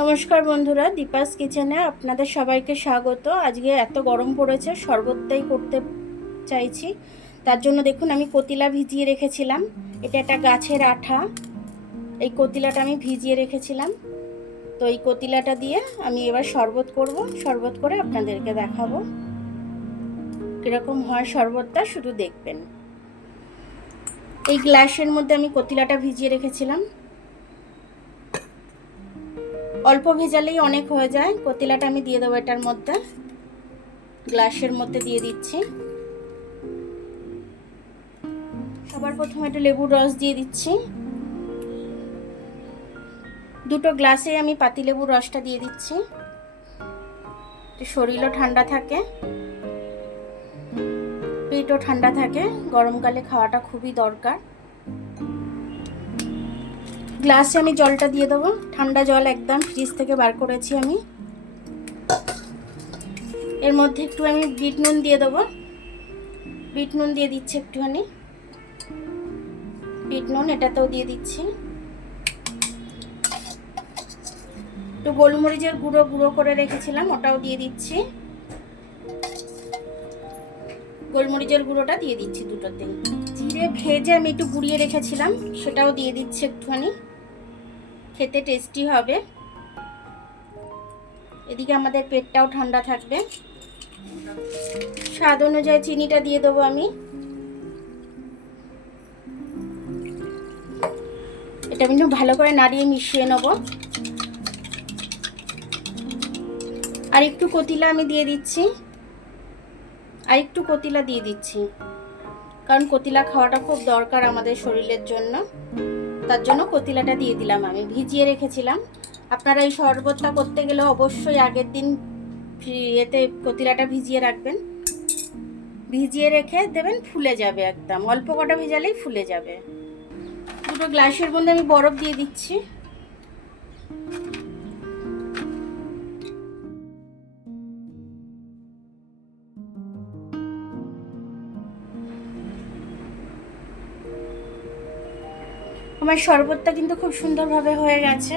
নমস্কার বন্ধুরা, দীপাস কিচেনে আপনাদের সবাইকে স্বাগত। আজকে এত গরম পড়েছে, শরবতটাই করতে চাইছি। তার জন্য দেখুন আমি কতিলা ভিজিয়ে রেখেছিলাম। এটা একটা গাছের আঠা। এই কতিলাটা আমি ভিজিয়ে রেখেছিলাম। তো এই কতিলাটা দিয়ে আমি এবার শরবত করব। শরবত করে আপনাদেরকে দেখাবো কীরকম হয় শরবতটা, শুধু দেখবেন। এই গ্লাসের মধ্যে আমি কতিলাটা ভিজিয়ে রেখেছিলাম। অল্প ভেজালেই অনেক হয়ে যায়। কতিলাটা আমি দিয়ে দেবো এটার মধ্যে, গ্লাসের মধ্যে দিয়ে দিচ্ছি। সবার প্রথমে একটু লেবুর রস দিয়ে দিচ্ছি। দুটো গ্লাসে আমি পাতিলেবুর রসটা দিয়ে দিচ্ছি। শরীরও ঠান্ডা থাকে, পেটও ঠান্ডা থাকে, গরমকালে খাওয়াটা খুবই দরকার। গ্লাসে আমি জলটা দিয়ে দেবো, ঠান্ডা জল, একদম ফ্রিজ থেকে বার করেছি আমি। এর মধ্যে একটু আমি বিট নুন দিয়ে দেবো। বিট নুন দিয়ে দিচ্ছি একটুখানি, বিট নুন এটাতেও দিয়ে দিচ্ছি। একটু গোলমরিচের গুঁড়ো গুঁড়ো করে রেখেছিলাম, ওটাও দিয়ে দিচ্ছি। গোলমরিচের গুঁড়োটা দিয়ে দিচ্ছি দুটোতেই। জিরে ভেজে আমি একটু গুঁড়িয়ে রেখেছিলাম, সেটাও দিয়ে দিচ্ছি একটুখানি, খেতে টেস্টি হবে। এদিকে আমাদের পেটটাও ঠান্ডা থাকবে। স্বাদ অনুযায়ী চিনিটা দিয়ে দেবো আমি। এটা কিন্তু ভালো করে নাড়িয়ে মিশিয়ে নেব। আর একটু কতিলা আমি দিয়ে দিচ্ছি, আর একটু কতিলা দিয়ে দিচ্ছি, কারণ কতিলা খাওয়াটা খুব দরকার আমাদের শরীরের জন্য। তার জন্য কতিলাটা দিয়ে দিলাম। আমি ভিজিয়ে রেখেছিলাম। আপনারা এই শরবতটা করতে গেলে অবশ্যই আগের দিন এতে কতিলাটা ভিজিয়ে রাখবেন। ভিজিয়ে রেখে দেবেন, ফুলে যাবে একদম। অল্প কটা ভেজালেই ফুলে যাবে। দুটো গ্লাসের মধ্যে আমি বরফ দিয়ে দিচ্ছি। আমার শরবতটা কিন্তু খুব সুন্দরভাবে হয়ে গেছে।